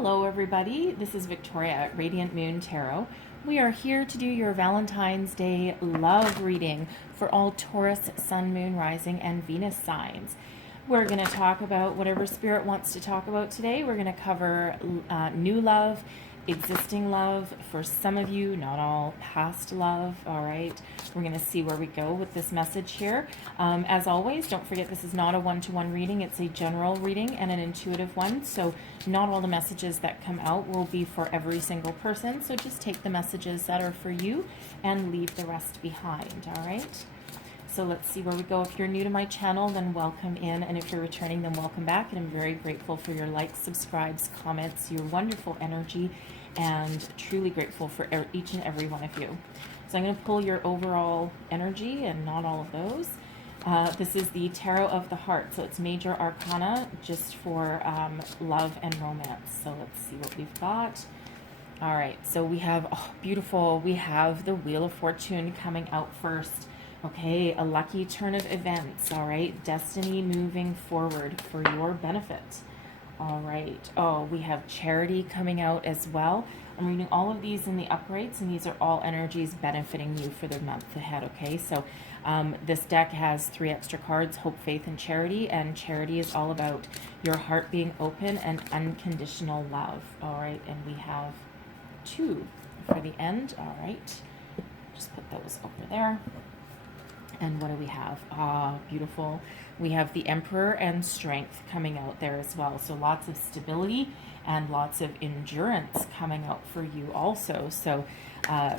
Hello everybody, this is Victoria at Radiant Moon Tarot. We are here to do your Valentine's Day love reading for all Taurus, Sun, Moon, Rising, and Venus signs. We're going to talk about whatever Spirit wants to talk about today. We're going to cover new love, existing love, for some of you, not all, past love, all right? We're going to see where we go with this message here. As always, don't forget this is not a one-to-one reading. It's a general reading and an intuitive one, so not all the messages that come out will be for every single person, so just take the messages that are for you and leave the rest behind, all right? So let's see where we go. If you're new to my channel, then welcome in. And if you're returning, then welcome back. And I'm very grateful for your likes, subscribes, comments, your wonderful energy, and truly grateful for each and every one of you. So I'm going to pull your overall energy and not all of those. This is the Tarot of the Heart. So it's major arcana just for love and romance. So let's see what we've got. All right. So we have, oh, beautiful. We have the Wheel of Fortune coming out first. Okay, a lucky turn of events, all right? Destiny moving forward for your benefit. All right. Oh, we have Charity coming out as well. I'm reading all of these in the uprights, and these are all energies benefiting you for the month ahead, okay? So this deck has 3 extra cards, Hope, Faith, and Charity, and Charity is all about your heart being open and unconditional love, all right? And we have 2 for the end, all right? Just put those over there. And what do we have? Ah, beautiful. We have the Emperor and Strength coming out there as well. So lots of stability and lots of endurance coming out for you also. So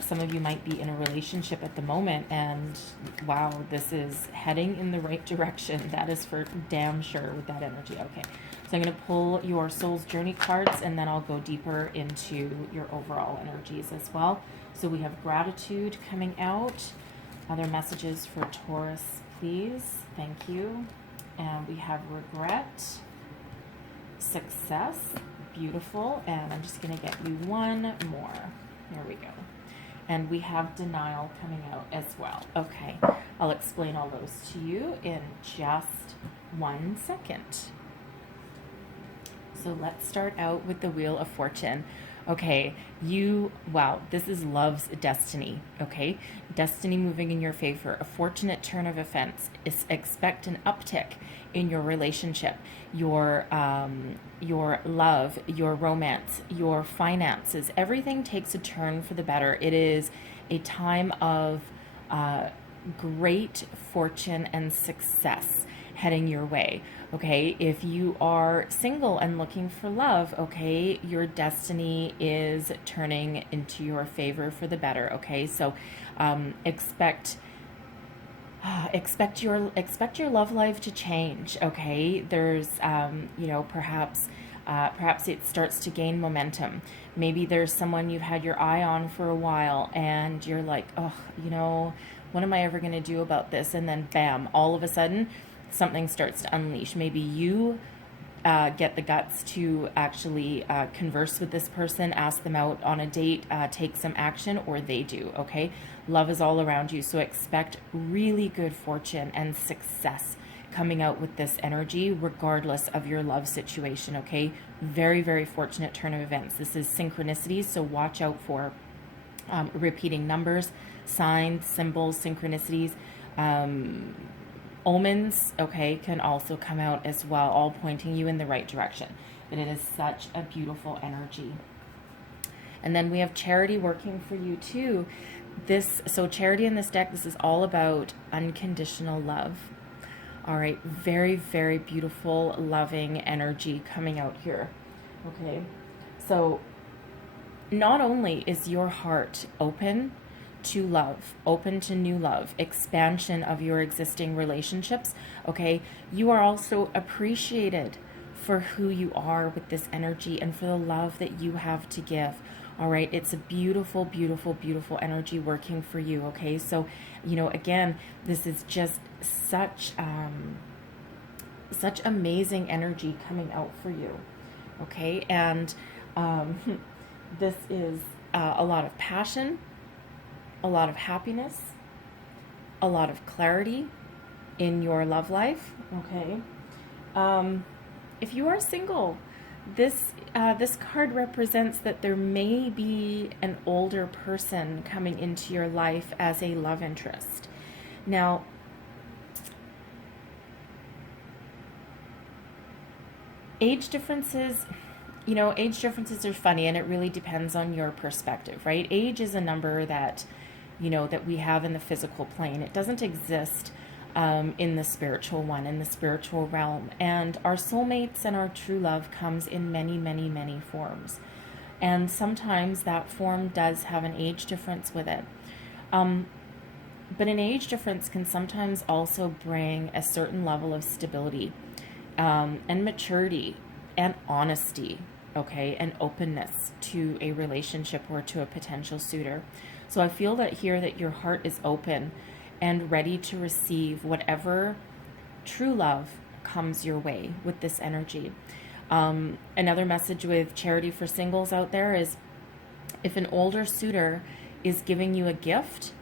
some of you might be in a relationship at the moment and wow, this is heading in the right direction. That is for damn sure with that energy. Okay, so I'm going to pull your Soul's Journey cards and then I'll go deeper into your overall energies as well. So we have Gratitude coming out. Other messages for Taurus, please. Thank you. And we have Regret, Success, beautiful. And I'm just going to get you one more. There we go. And we have Denial coming out as well. Okay, I'll explain all those to you in just 1 second. So let's start out with the Wheel of Fortune. Okay, wow, this is love's destiny, okay? Destiny moving in your favor, a fortunate turn of events. Expect an uptick in your relationship, your love, your romance, your finances. Everything takes a turn for the better. It is a time of great fortune and success heading your way, okay? If you are single and looking for love, okay, your destiny is turning into your favor for the better, okay? So expect your love life to change, okay? There's you know, perhaps it starts to gain momentum. Maybe there's someone you've had your eye on for a while and you're like, oh, you know, what am I ever going to do about this? And then bam, all of a sudden something starts to unleash. Maybe you get the guts to actually converse with this person, ask them out on a date, take some action, or they do, okay? Love is all around you, so expect really good fortune and success coming out with this energy, regardless of your love situation, okay? Very, very fortunate turn of events. This is synchronicities, so watch out for repeating numbers, signs, symbols, synchronicities, omens, okay, can also come out as well, all pointing you in the right direction. But it is such a beautiful energy. And then we have Charity working for you too. So Charity in this deck, this is all about unconditional love. All right, very, very beautiful, loving energy coming out here. Okay, so not only is your heart open to love, open to new love, expansion of your existing relationships, okay, you are also appreciated for who you are with this energy and for the love that you have to give. All right, it's a beautiful, beautiful, beautiful energy working for you, okay? So, you know, again, this is just such amazing energy coming out for you, okay? And this is a lot of passion, a lot of happiness, a lot of clarity in your love life, okay? If you are single, this card represents that there may be an older person coming into your life as a love interest. Now, age differences, age differences are funny, and it really depends on your perspective, right? Age is a number that, that we have in the physical plane. It doesn't exist in the spiritual one, in the spiritual realm. And our soulmates and our true love comes in many, many, many forms. And sometimes that form does have an age difference with it. But an age difference can sometimes also bring a certain level of stability and maturity and honesty, okay, and openness to a relationship or to a potential suitor. So I feel that here that your heart is open and ready to receive whatever true love comes your way with this energy. Another message with charity for singles out there is, if an older suitor is giving you a gift,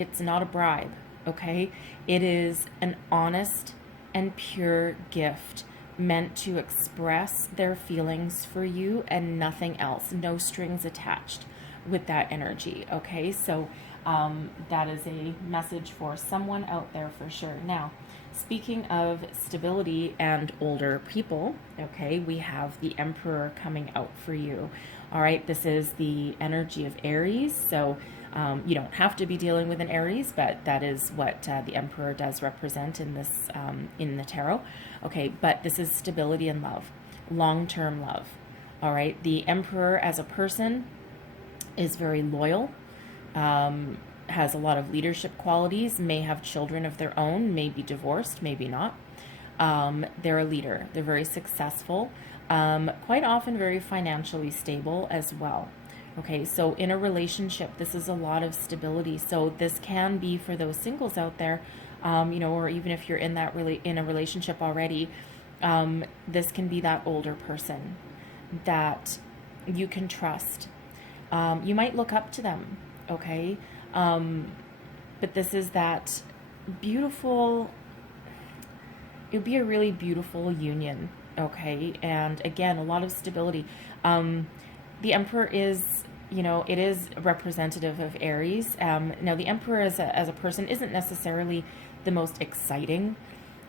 it's not a bribe, okay? It is an honest and pure gift meant to express their feelings for you and nothing else, no strings attached with that energy, okay? So that is a message for someone out there for sure. Now, speaking of stability and older people, okay, we have the Emperor coming out for you. All right, this is the energy of Aries, so you don't have to be dealing with an Aries, but that is what the Emperor does represent in this in the tarot. Okay, but this is stability and love, long-term love. All right, the Emperor as a person is very loyal, has a lot of leadership qualities, may have children of their own, may be divorced, maybe not. They're a leader. They're very successful, quite often very financially stable as well. Okay, so in a relationship, this is a lot of stability. So this can be for those singles out there, or even if you're in that in a relationship already, this can be that older person that you can trust. You might look up to them, okay? But this is that beautiful, it would be a really beautiful union, okay? And again, a lot of stability. The Emperor is, it is representative of Aries. Now, the Emperor as a person isn't necessarily the most exciting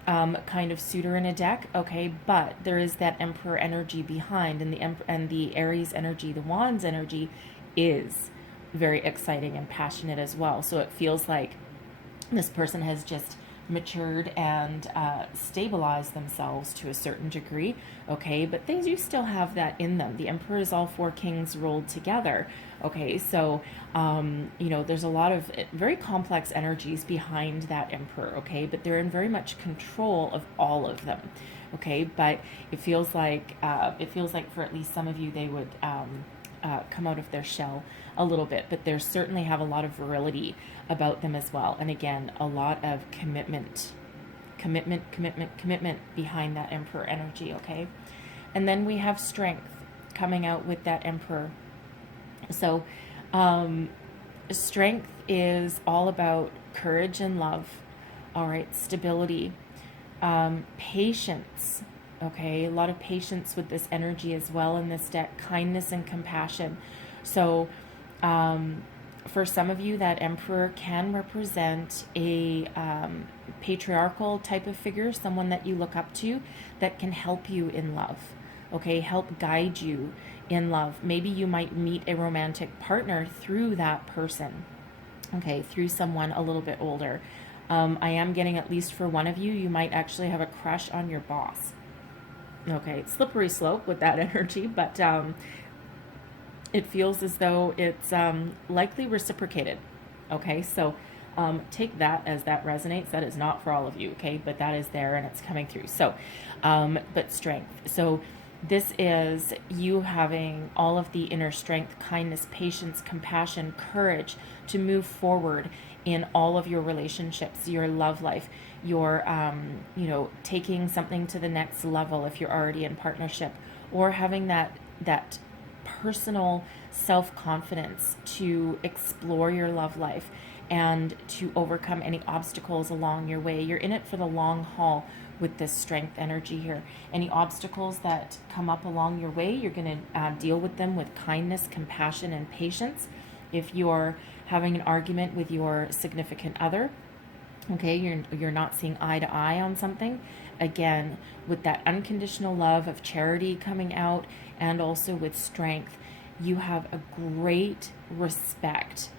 kind of suitor in a deck, okay? But there is that Emperor energy behind, and the Aries energy, the Wands energy, is very exciting and passionate as well. So it feels like this person has just matured and stabilized themselves to a certain degree, okay? But they do still have that in them. The Emperor is all four kings rolled together, okay? So, there's a lot of very complex energies behind that Emperor, okay? But they're in very much control of all of them, okay? But it feels like for at least some of you, they would come out of their shell a little bit, but they certainly have a lot of virility about them as well. And again, a lot of commitment behind that Emperor energy, okay? And then we have strength coming out with that Emperor. So strength is all about courage and love, all right? Stability, patience, okay? A lot of patience with this energy as well in this deck, kindness and compassion. So for some of you, that Emperor can represent a patriarchal type of figure, someone that you look up to that can help you in love, okay? Help guide you in love. Maybe you might meet a romantic partner through that person, okay? Through someone a little bit older. I am getting, at least for one of you, you might actually have a crush on your boss. Okay, slippery slope with that energy, but it feels as though it's likely reciprocated. Okay, so take that as that resonates. That is not for all of you, okay, but that is there and it's coming through. So, but strength. So this is you having all of the inner strength, kindness, patience, compassion, courage to move forward in all of your relationships, your love life, your, taking something to the next level if you're already in partnership, or having that personal self-confidence to explore your love life and to overcome any obstacles along your way. You're in it for the long haul with this strength energy here. Any obstacles that come up along your way, you're going to deal with them with kindness, compassion, and patience. If you're having an argument with your significant other, okay, you're not seeing eye to eye on something, again, with that unconditional love of charity coming out, and also with strength, you have a great respect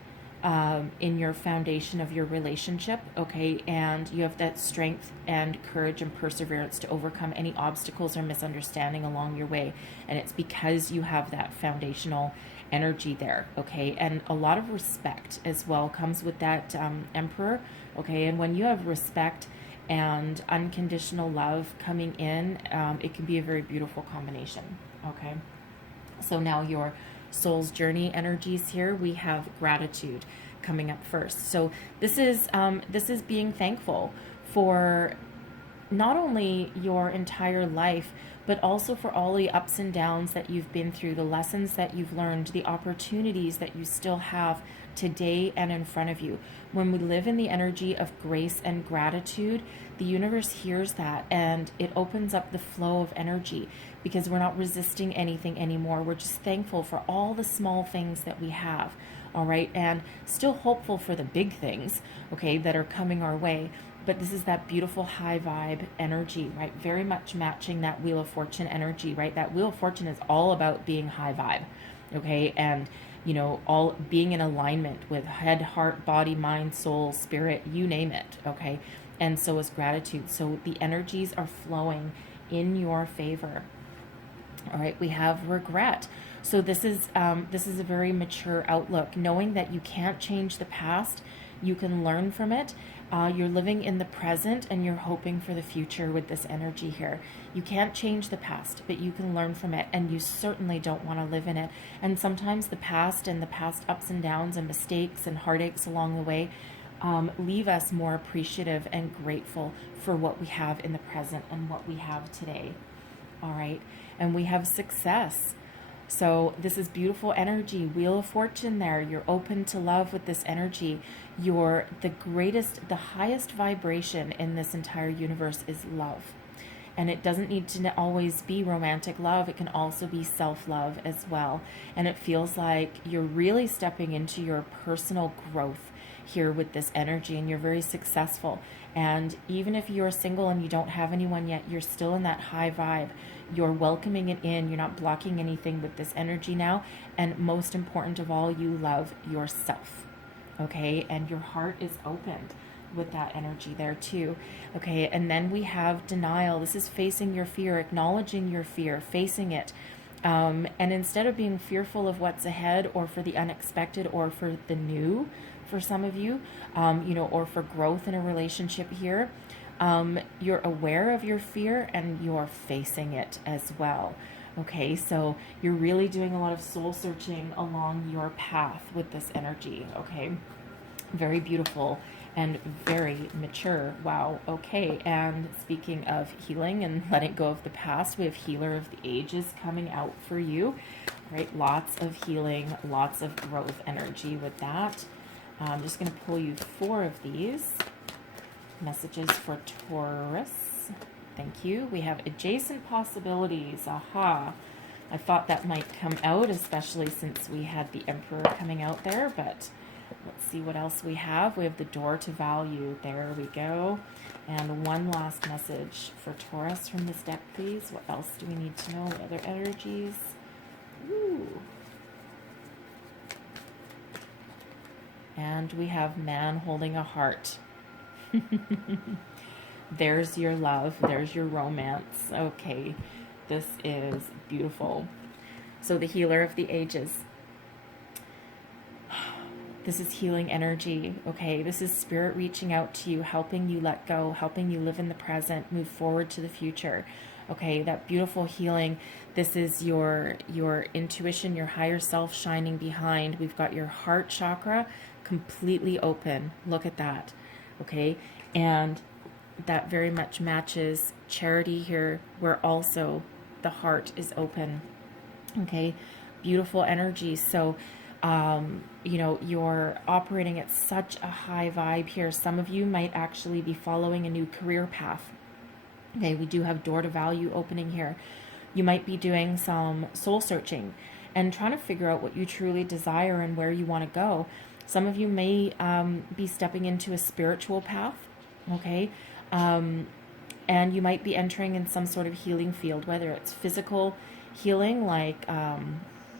in your foundation of your relationship, okay, and you have that strength and courage and perseverance to overcome any obstacles or misunderstanding along your way, and it's because you have that foundational energy there, okay, and a lot of respect as well comes with that Emperor, okay, and when you have respect and unconditional love coming in, it can be a very beautiful combination, okay. So now your soul's journey energies here, we have gratitude coming up first. So this is being thankful for not only your entire life, but also for all the ups and downs that you've been through, the lessons that you've learned, the opportunities that you still have today and in front of you. When we live in the energy of grace and gratitude, the universe hears that and it opens up the flow of energy, because we're not resisting anything anymore. We're just thankful for all the small things that we have, all right, and still hopeful for the big things, okay, that are coming our way. But this is that beautiful high vibe energy, right? Very much matching that Wheel of Fortune energy, right? That Wheel of Fortune is all about being high vibe, okay? And, you know, all being in alignment with head, heart, body, mind, soul, spirit, you name it, okay? And so is gratitude. So the energies are flowing in your favor. All right, we have regret. So this is a very mature outlook, knowing that you can't change the past, you can learn from it. You're living in the present and you're hoping for the future with this energy here. You can't change the past, but you can learn from it, and you certainly don't want to live in it. And sometimes the past and the past ups and downs and mistakes and heartaches along the way leave us more appreciative and grateful for what we have in the present and what we have today. All right, and we have success. So this is beautiful energy, Wheel of Fortune there. You're open to love with this energy. You're the highest vibration in this entire universe is love. And it doesn't need to always be romantic love. It can also be self-love as well. And it feels like you're really stepping into your personal growth here with this energy, and you're very successful. And even if you're single and you don't have anyone yet, you're still in that high vibe. You're welcoming it in. You're not blocking anything with this energy now. And most important of all, you love yourself. Okay? And your heart is opened with that energy there too. Okay? And then we have denial. This is facing your fear, acknowledging your fear, facing it. And instead of being fearful of what's ahead, or for the unexpected, or for the new, for some of you, or for growth in a relationship here, you're aware of your fear and you're facing it as well. Okay, so you're really doing a lot of soul searching along your path with this energy. Okay, very beautiful and very mature. Wow. Okay, and speaking of healing and letting go of the past, we have Healer of the Ages coming out for you. Right, lots of healing, lots of growth energy with that. I'm just going to pull you 4 of these messages for Taurus. Thank you. We have adjacent possibilities. Aha. I thought that might come out, especially since we had the Emperor coming out there, but let's see what else we have. We have the Door to Value. There we go. And one last message for Taurus from this deck, please. What else do we need to know? What other energies? Ooh. And we have Man Holding a Heart. There's your love. There's your romance. Okay, this is beautiful. So the Healer of the Ages. This is healing energy, okay? This is spirit reaching out to you, helping you let go, helping you live in the present, move forward to the future, okay? That beautiful healing. This is your intuition, your higher self shining behind. We've got your heart chakra completely open. Look at that, okay? And that very much matches Charity here, where also the heart is open, okay? Beautiful energy. So you're operating at such a high vibe here. Some of you might actually be following a new career path, Okay, we do have door to value opening here. You might be doing some soul searching and trying to figure out what you truly desire and where you want to go. Some of you may be stepping into a spiritual path, okay? And you might be entering in some sort of healing field, whether it's physical healing like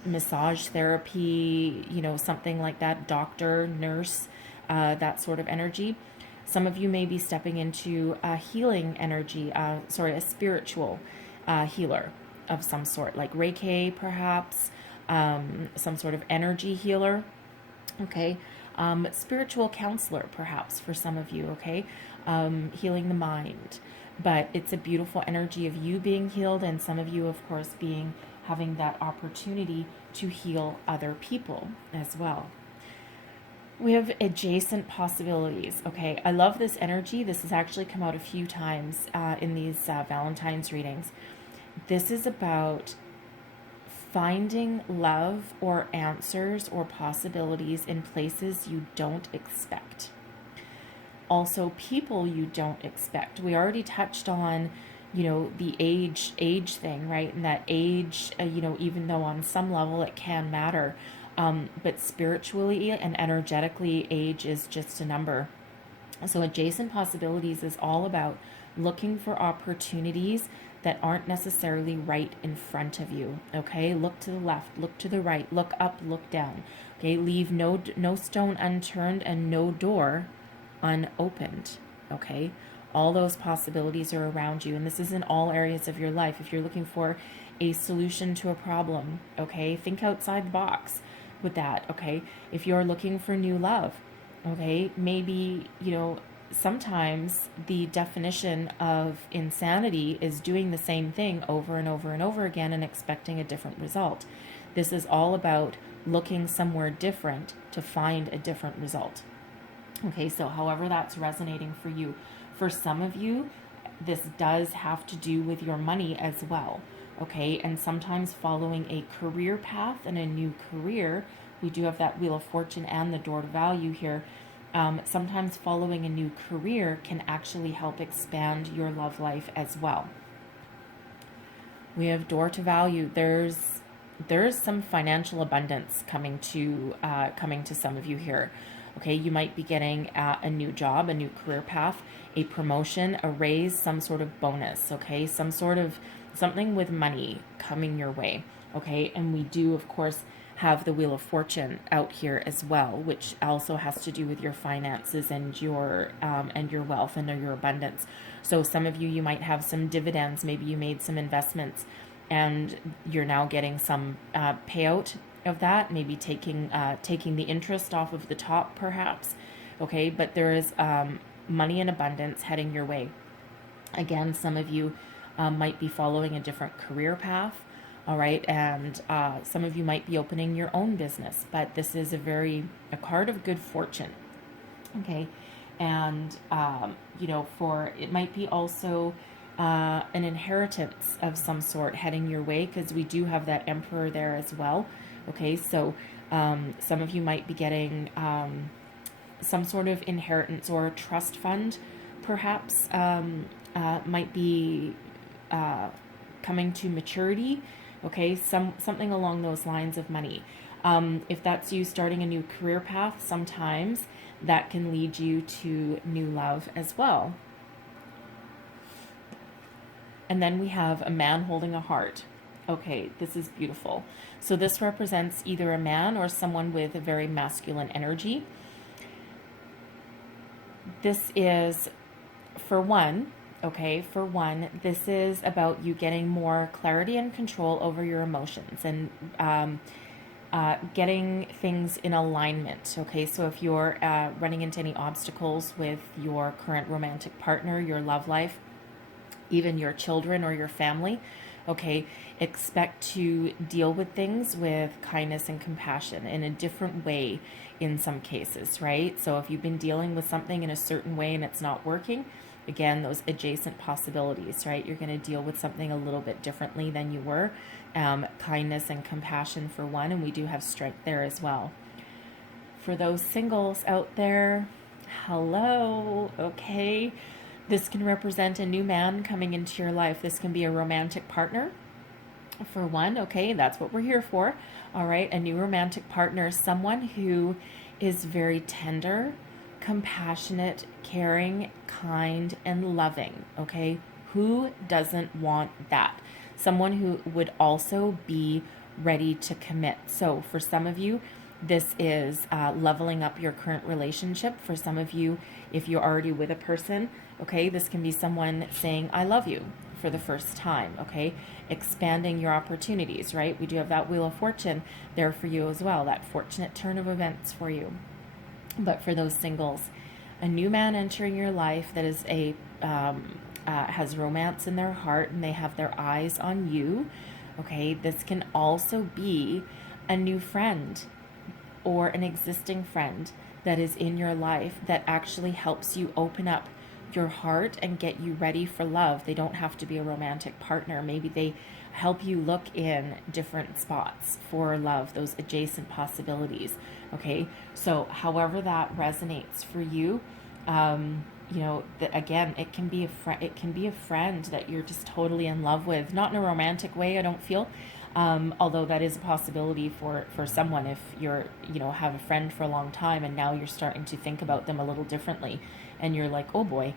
massage therapy, something like that, doctor, nurse, that sort of energy. Some of you may be stepping into a healing energy, a spiritual healer of some sort, like Reiki perhaps, some sort of energy healer, okay? Spiritual counselor perhaps for some of you, okay? Healing the mind. But it's a beautiful energy of you being healed, and some of you, of course, having that opportunity to heal other people as well. We have adjacent possibilities. Okay, I love this energy. This has actually come out a few times in these Valentine's readings. This is about finding love or answers or possibilities in places you don't expect. Also, people you don't expect. We already touched on, the age thing, right? And that age, even though on some level it can matter, but spiritually and energetically, age is just a number. So adjacent possibilities is all about looking for opportunities that aren't necessarily right in front of you, okay? Look to the left, look to the right, look up, look down, okay? Leave no stone unturned and no door unopened, okay? All those possibilities are around you, and this is in all areas of your life. If you're looking for a solution to a problem, okay, think outside the box with that, okay? If you're looking for new love, okay, maybe, sometimes the definition of insanity is doing the same thing over and over and over again and expecting a different result. This is all about looking somewhere different to find a different result. Okay, so however that's resonating for you. For some of you, this does have to do with your money as well. Okay, and sometimes following a career path and a new career, we do have that Wheel of Fortune and the door to value here. Sometimes following a new career can actually help expand your love life as well. We have door to value. There's some financial abundance coming to some of you here. Okay, you might be getting a new job, a new career path, a promotion, a raise, some sort of bonus. Okay, something with money coming your way. Okay, and we do, of course, have the Wheel of Fortune out here as well, which also has to do with your finances and your wealth and your abundance. So some of you might have some dividends. Maybe you made some investments and you're now getting some payout of that, maybe taking the interest off of the top perhaps. Okay, but there is money in abundance heading your way. Again, some of you might be following a different career path. All right, and some of you might be opening your own business, but this is a card of good fortune. Okay, and it might be also an inheritance of some sort heading your way, because we do have that Emperor there as well. Okay, so some of you might be getting some sort of inheritance or a trust fund, perhaps, might be coming to maturity. Okay, something along those lines of money. If that's you starting a new career path, sometimes that can lead you to new love as well. And then we have a man holding a heart. Okay, this is beautiful. So this represents either a man or someone with a very masculine energy. This is, for one, this is about you getting more clarity and control over your emotions and getting things in alignment. Okay, so if you're running into any obstacles with your current romantic partner, your love life, even your children or your family, okay, expect to deal with things with kindness and compassion in a different way in some cases, right? So if you've been dealing with something in a certain way and it's not working, again, those adjacent possibilities, right? You're going to deal with something a little bit differently than you were. Kindness and compassion for one, and we do have strength there as well. For those singles out there, hello, okay? This can represent a new man coming into your life. This can be a romantic partner, for one, okay? That's what we're here for, all right? A new romantic partner, someone who is very tender, compassionate, caring, kind, and loving, okay? Who doesn't want that? Someone who would also be ready to commit. So for some of you, this is leveling up your current relationship. For some of you, if you're already with a person, okay, this can be someone saying, I love you for the first time, okay? Expanding your opportunities, right? We do have that Wheel of Fortune there for you as well, that fortunate turn of events for you. But for those singles, a new man entering your life that is has romance in their heart and they have their eyes on you, okay? This can also be a new friend or an existing friend that is in your life that actually helps you open up your heart and get you ready for love. They don't have to be a romantic partner. Maybe they help you look in different spots for love, those adjacent possibilities. Okay, so however that resonates for you, you know, again, it can be a friend that you're just totally in love with, not in a romantic way, I don't feel. Although that is a possibility for someone if you're, you know, have a friend for a long time and now you're starting to think about them a little differently and you're like, oh boy,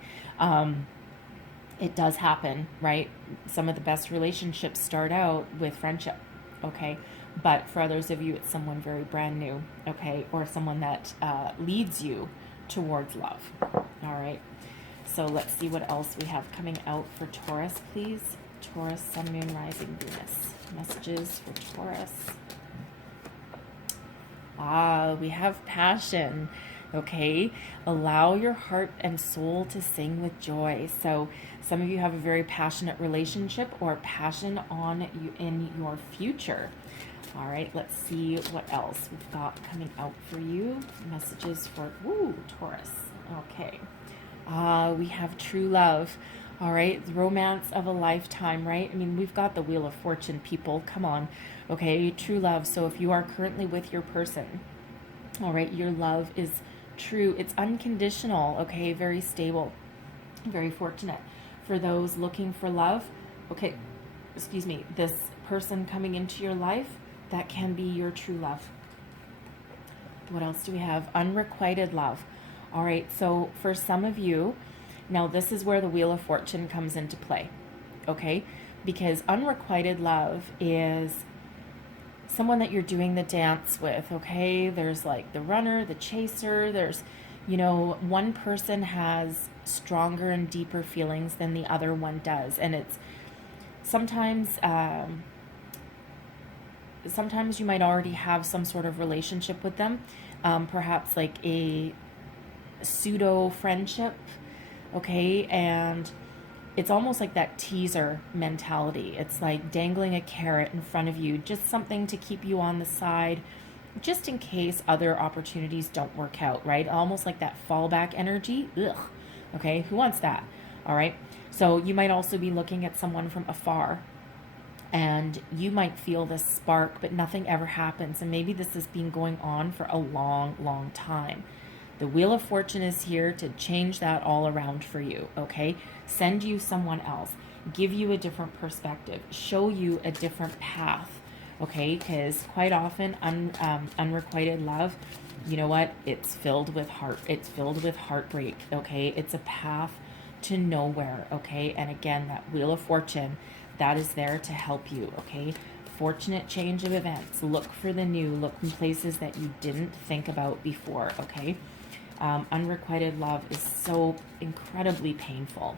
it does happen, right? Some of the best relationships start out with friendship, okay? But for others of you, it's someone very brand new, okay? Or someone that leads you towards love, all right? So let's see what else we have coming out for Taurus, please. Taurus, Sun, Moon, Rising, Venus. Messages for Taurus. We have passion, okay? Allow your heart and soul to sing with joy. So some of you have a very passionate relationship or passion on you in your future. All right, let's see what else we've got coming out for you. Messages for, Taurus. Okay. We have true love. All right, the romance of a lifetime, right? I mean, we've got the Wheel of Fortune, people. Come on. Okay, true love. So if you are currently with your person, all right, your love is true. It's unconditional, okay? Very stable, very fortunate. For those looking for love, okay, excuse me, this person coming into your life, that can be your true love. What else do we have? Unrequited love. All right, so for some of you, now this is where the Wheel of Fortune comes into play, okay? Because unrequited love is someone that you're doing the dance with, okay? There's like the runner, the chaser, there's, you know, one person has stronger and deeper feelings than the other one does. And it's sometimes, sometimes you might already have some sort of relationship with them, perhaps like a pseudo friendship, okay? And it's almost like that teaser mentality. It's like dangling a carrot in front of you, just something to keep you on the side, just in case other opportunities don't work out, right? Almost like that fallback energy. Ugh. Okay, who wants that? All right. So you might also be looking at someone from afar and you might feel this spark, but nothing ever happens. And maybe this has been going on for a long, long time. The Wheel of Fortune is here to change that all around for you, okay? Send you someone else, give you a different perspective, show you a different path, okay? Because quite often, unrequited love, you know what? It's filled with heartbreak, okay? It's a path to nowhere, okay? And again, that Wheel of Fortune, that is there to help you, okay? Fortunate change of events. Look for the new. Look in places that you didn't think about before, okay? Unrequited love is so incredibly painful.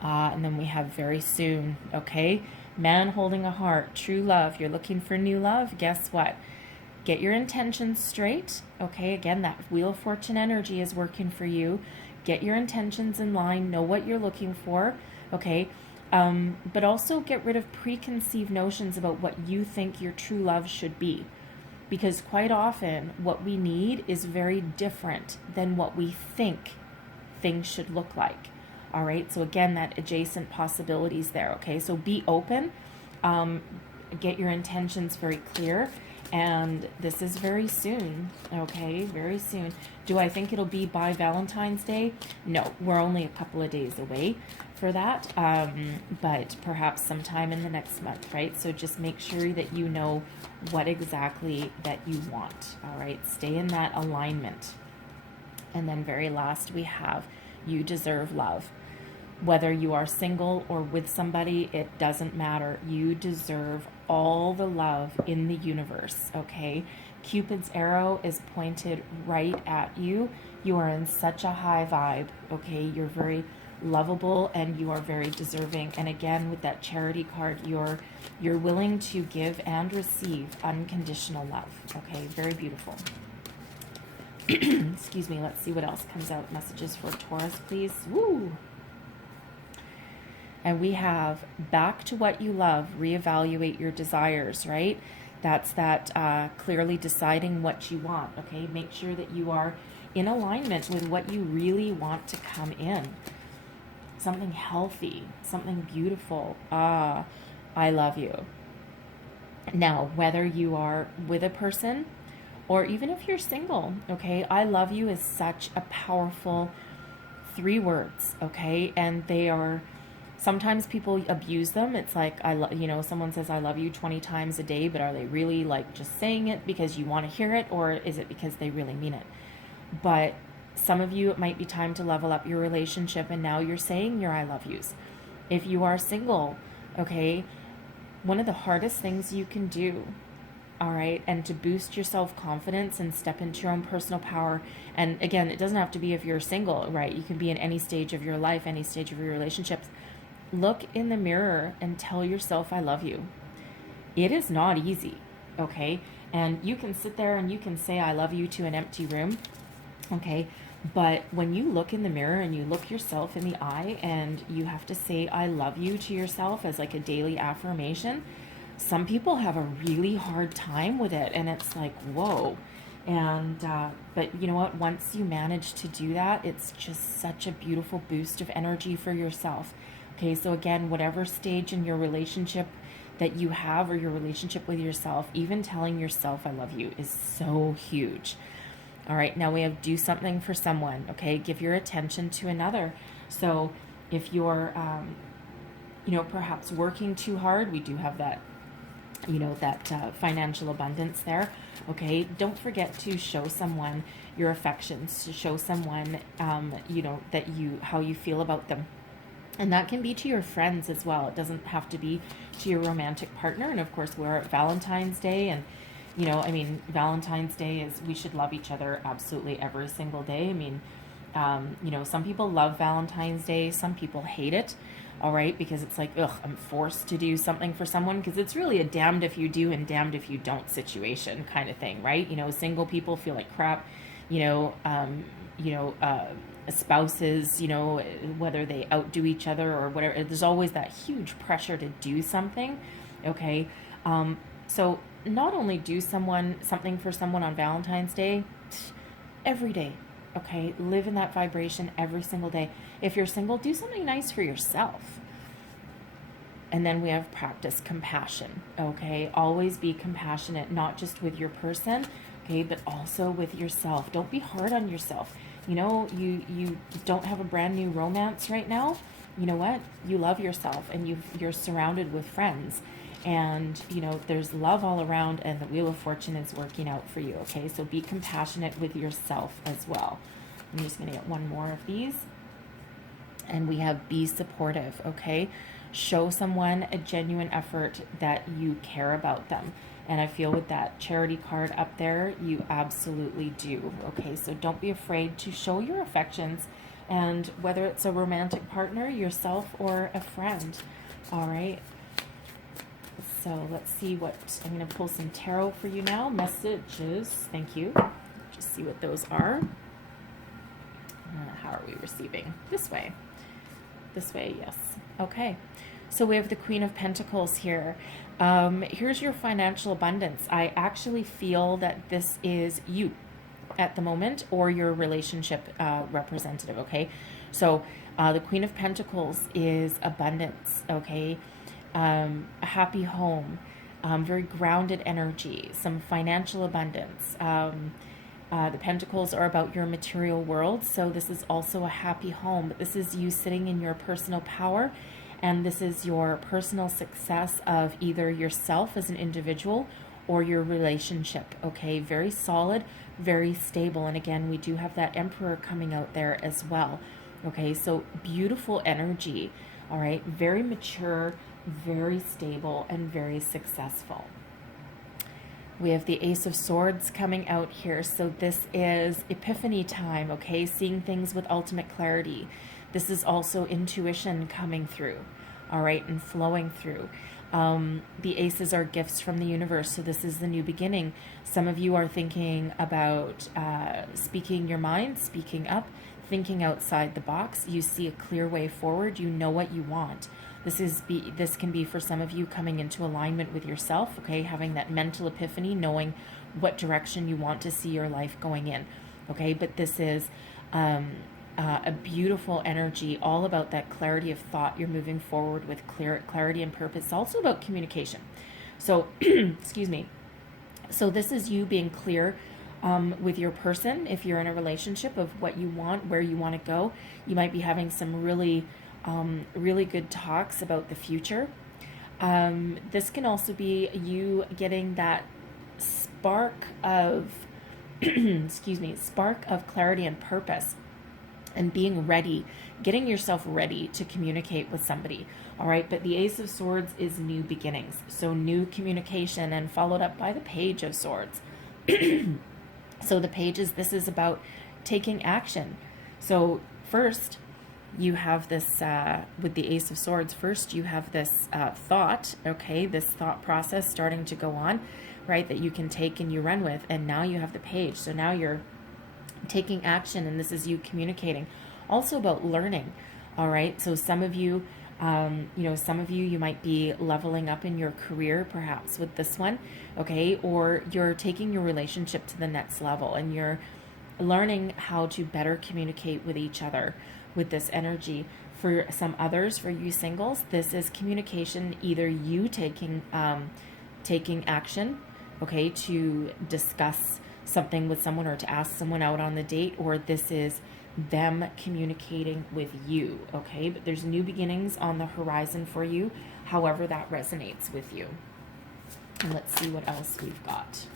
And then we have very soon, okay? Man holding a heart, true love. You're looking for new love. Guess what? Get your intentions straight, okay? Again, that Wheel of Fortune energy is working for you. Get your intentions in line. Know what you're looking for, okay? But also get rid of preconceived notions about what you think your true love should be. Because quite often what we need is very different than what we think things should look like. All right, so again, that adjacent possibilities there, okay? So be open, get your intentions very clear, And this is very soon, okay? Very soon. Do I think it'll be by Valentine's Day? No, we're only a couple of days away for that, but perhaps sometime in the next month, right? So just make sure that you know what exactly that you want, all right? Stay in that alignment. And then very last, we have you deserve love. Whether you are single or with somebody, it doesn't matter. You deserve all the love in the universe, okay? Cupid's arrow is pointed right at you. You are in such a high vibe, okay? You're very lovable and you are very deserving. And again, with that charity card, you're willing to give and receive unconditional love, okay? Very beautiful. Excuse me, let's see what else comes out. Messages for Taurus, please. Woo! And we have back to what you love, reevaluate your desires, right? That's that clearly deciding what you want, okay? Make sure that you are in alignment with what you really want to come in. Something healthy, something beautiful. I love you. Now, whether you are with a person or even if you're single, okay? I love you is such a powerful 3 words, okay? And they are... Sometimes people abuse them. It's like, someone says, I love you 20 times a day, but are they really like just saying it because you want to hear it, or is it because they really mean it? But some of you, it might be time to level up your relationship, and now you're saying your I love yous. If you are single, okay, one of the hardest things you can do, all right, and to boost your self-confidence and step into your own personal power, and again, it doesn't have to be if you're single, right? You can be in any stage of your life, any stage of your relationships. Look in the mirror and tell yourself, I love you. It is not easy, okay? And you can sit there and you can say, I love you to an empty room, okay? But when you look in the mirror and you look yourself in the eye and you have to say, I love you to yourself as like a daily affirmation, some people have a really hard time with it. And it's like, whoa. And, but you know what? Once you manage to do that, it's just such a beautiful boost of energy for yourself. Okay, so again, whatever stage in your relationship that you have or your relationship with yourself, even telling yourself I love you is so huge. All right, now we have do something for someone, okay? Give your attention to another. So if you're, perhaps working too hard, we do have that, that financial abundance there, okay? Don't forget to show someone your affections, to show someone, how you feel about them. And that can be to your friends as well. It doesn't have to be to your romantic partner. And of course, we're at Valentine's Day. And, Valentine's Day is, we should love each other absolutely every single day. I mean, some people love Valentine's Day. Some people hate it. All right. Because it's like, ugh, I'm forced to do something for someone. Because it's really a damned if you do and damned if you don't situation kind of thing. Right. Single people feel like crap, spouses, whether they outdo each other or whatever, there's always that huge pressure to do something, okay? So not only do something for someone on Valentine's Day, every day, okay? Live in that vibration every single day. If you're single, do something nice for yourself. And then we have practice compassion, okay? Always be compassionate, not just with your person, okay, but also with yourself. Don't be hard on yourself. You don't have a brand new romance right now. You know what? You love yourself and you're surrounded with friends. And, there's love all around and the Wheel of Fortune is working out for you, okay? So be compassionate with yourself as well. I'm just going to get one more of these. And we have be supportive, okay? Show someone a genuine effort that you care about them. And I feel with that charity card up there, you absolutely do. Okay, so don't be afraid to show your affections, and whether it's a romantic partner, yourself, or a friend. All right. So let's see what, I'm going to pull some tarot for you now. Messages. Thank you. Just see what those are. How are we receiving? This way. This way, yes. Okay. So we have the Queen of Pentacles here. Here's your financial abundance. I actually feel that this is you at the moment, or your relationship representative, okay? So the Queen of Pentacles is abundance, okay? A happy home, very grounded energy, some financial abundance. The pentacles are about your material world, so this is also a happy home. But this is you sitting in your personal power, and this is your personal success of either yourself as an individual or your relationship. Okay, very solid, very stable. And again, we do have that Emperor coming out there as well. Okay, so beautiful energy. All right, very mature, very stable, and very successful. We have the Ace of Swords coming out here. So this is epiphany time, okay? Seeing things with ultimate clarity. This is also intuition coming through, all right, and flowing through. The aces are gifts from the universe, so this is the new beginning. Some of you are thinking about speaking your mind, speaking up, thinking outside the box. You see a clear way forward. You know what you want. This can be for some of you coming into alignment with yourself, okay, having that mental epiphany, knowing what direction you want to see your life going in, okay. But this is a beautiful energy, all about that clarity of thought. You're moving forward with clarity and purpose. It's also about communication. So, excuse me. So this is you being clear with your person. If you're in a relationship, of what you want, where you want to go, you might be having some really good talks about the future. This can also be you getting that spark of, excuse me, spark of clarity and purpose, and being ready, getting yourself ready to communicate with somebody. All right, but the Ace of Swords is new beginnings, so new communication, and followed up by the Page of Swords. So the pages, this is about taking action. So first, you have this, with the Ace of Swords, first you have this thought, okay, this thought process starting to go on, right, that you can take and you run with, and now you have the Page. So now you're taking action, and this is you communicating. Also about learning, all right? So some of you, you might be leveling up in your career, perhaps with this one, okay? Or you're taking your relationship to the next level, and you're learning how to better communicate with each other with this energy. For some others, for you singles, this is communication, either you taking action, okay, to discuss something with someone, or to ask someone out on the date, or this is them communicating with you, okay? But there's new beginnings on the horizon for you, however that resonates with you. And let's see what else we've got.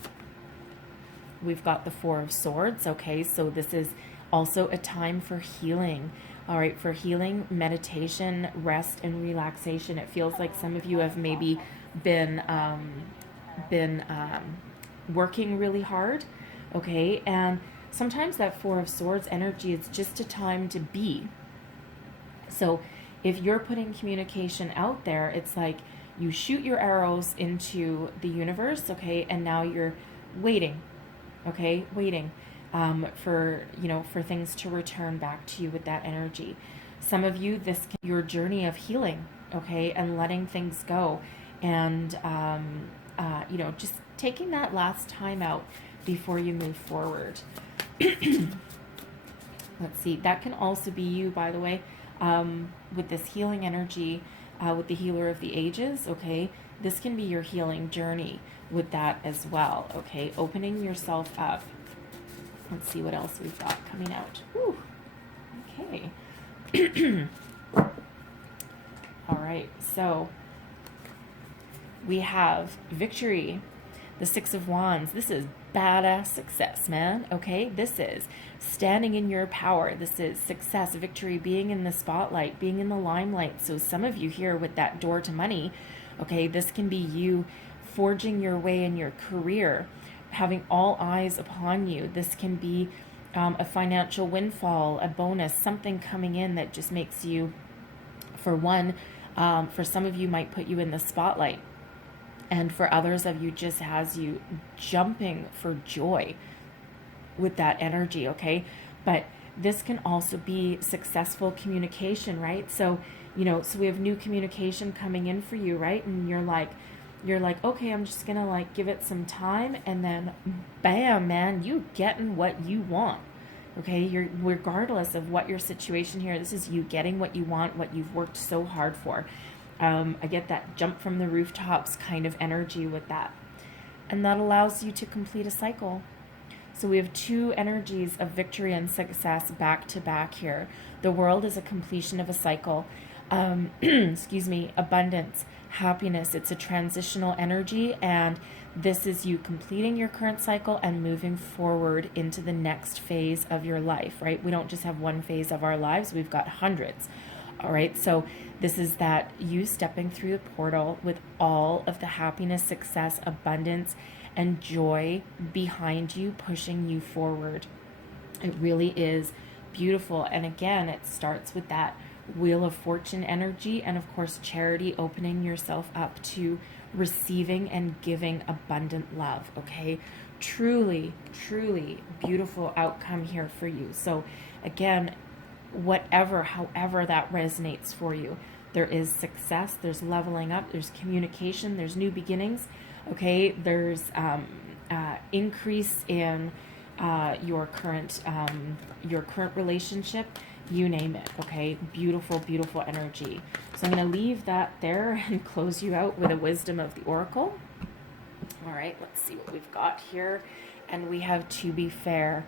We've got the Four of Swords, okay? So this is also a time for healing, all right? For healing, meditation, rest, and relaxation. It feels like some of you have maybe been working really hard, okay? And sometimes that Four of Swords energy is just a time to be. So if you're putting communication out there, it's like you shoot your arrows into the universe, okay? And now you're waiting, okay? Waiting for things to return back to you with that energy. Some of you, this can be your journey of healing, okay? And letting things go. And, just taking that last time out before you move forward. Let's see. That can also be you, by the way, with this healing energy, with the Healer of the Ages, okay? This can be your healing journey with that as well, okay? Opening yourself up. Let's see what else we've got coming out. Whew. Okay. All right. So we have victory, the Six of Wands. This is badass success, man. Okay, this is standing in your power. This is success, victory, being in the spotlight, being in the limelight. So some of you here with that door to money, okay, this can be you forging your way in your career, having all eyes upon you. This can be a financial windfall, a bonus, something coming in that just makes you, for one, for some of you might put you in the spotlight. And for others of you, just has you jumping for joy with that energy, okay? But this can also be successful communication, right? So, so we have new communication coming in for you, right? And you're like, okay, I'm just gonna like give it some time, and then bam, man, you getting what you want, okay? You're, regardless of what your situation here, this is you getting what you want, what you've worked so hard for. I get that jump from the rooftops kind of energy with that. And that allows you to complete a cycle. So we have two energies of victory and success back to back here. The world is a completion of a cycle. Excuse me, abundance, happiness. It's a transitional energy, and this is you completing your current cycle and moving forward into the next phase of your life, right? We don't just have one phase of our lives, we've got hundreds. All right, so this is that you stepping through the portal with all of the happiness, success, abundance, and joy behind you, pushing you forward. It really is beautiful. And again, it starts with that Wheel of Fortune energy, and of course, charity, opening yourself up to receiving and giving abundant love. Okay, truly, truly beautiful outcome here for you. So again, however that resonates for you, there is success, there's leveling up, there's communication, there's new beginnings. Okay, there's increase in your current relationship, you name it. Okay, beautiful, beautiful energy. So I'm going to leave that there and close you out with a wisdom of the oracle. All right, let's see what we've got here. And we have to be fair.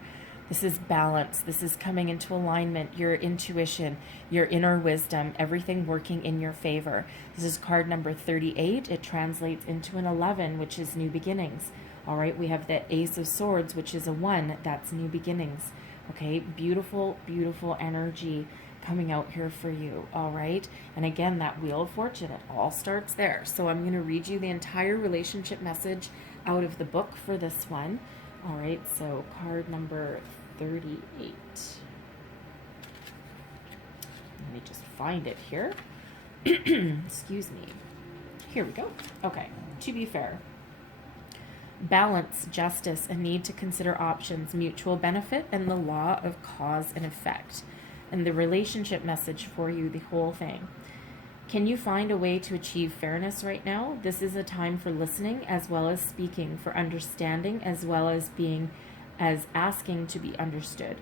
This is balance. This is coming into alignment, your intuition, your inner wisdom, everything working in your favor. This is card number 38. It translates into an 11, which is new beginnings. All right, we have the Ace of Swords, which is a 1. That's new beginnings. Okay, beautiful, beautiful energy coming out here for you. All right, and again, that Wheel of Fortune, it all starts there. So I'm going to read you the entire relationship message out of the book for this one. All right, so card number 38. Let me just find it here. Excuse me. Here we go. Okay, to be fair. Balance, justice, a need to consider options, mutual benefit, and the law of cause and effect. And the relationship message for you, the whole thing. Can you find a way to achieve fairness right now? This is a time for listening as well as speaking, for understanding as well as asking to be understood.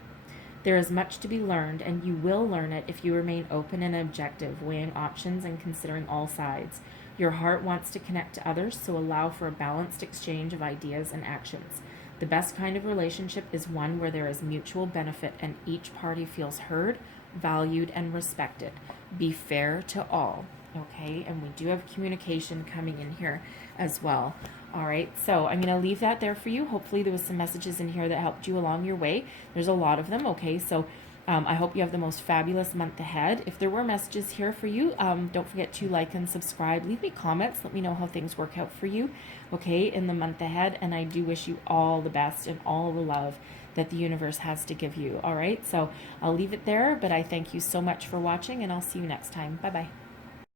There is much to be learned, and you will learn it if you remain open and objective, weighing options and considering all sides. Your heart wants to connect to others, so allow for a balanced exchange of ideas and actions. The best kind of relationship is one where there is mutual benefit and each party feels heard, valued, and respected. Be fair to all, okay? And we do have communication coming in here as well. All right, so I'm going to leave that there for you. Hopefully there was some messages in here that helped you along your way. There's a lot of them, okay? So I hope you have the most fabulous month ahead. If there were messages here for you, don't forget to like and subscribe. Leave me comments. Let me know how things work out for you, okay, in the month ahead. And I do wish you all the best and all the love that the universe has to give you. All right, so I'll leave it there, but I thank you so much for watching, and I'll see you next time. Bye-bye.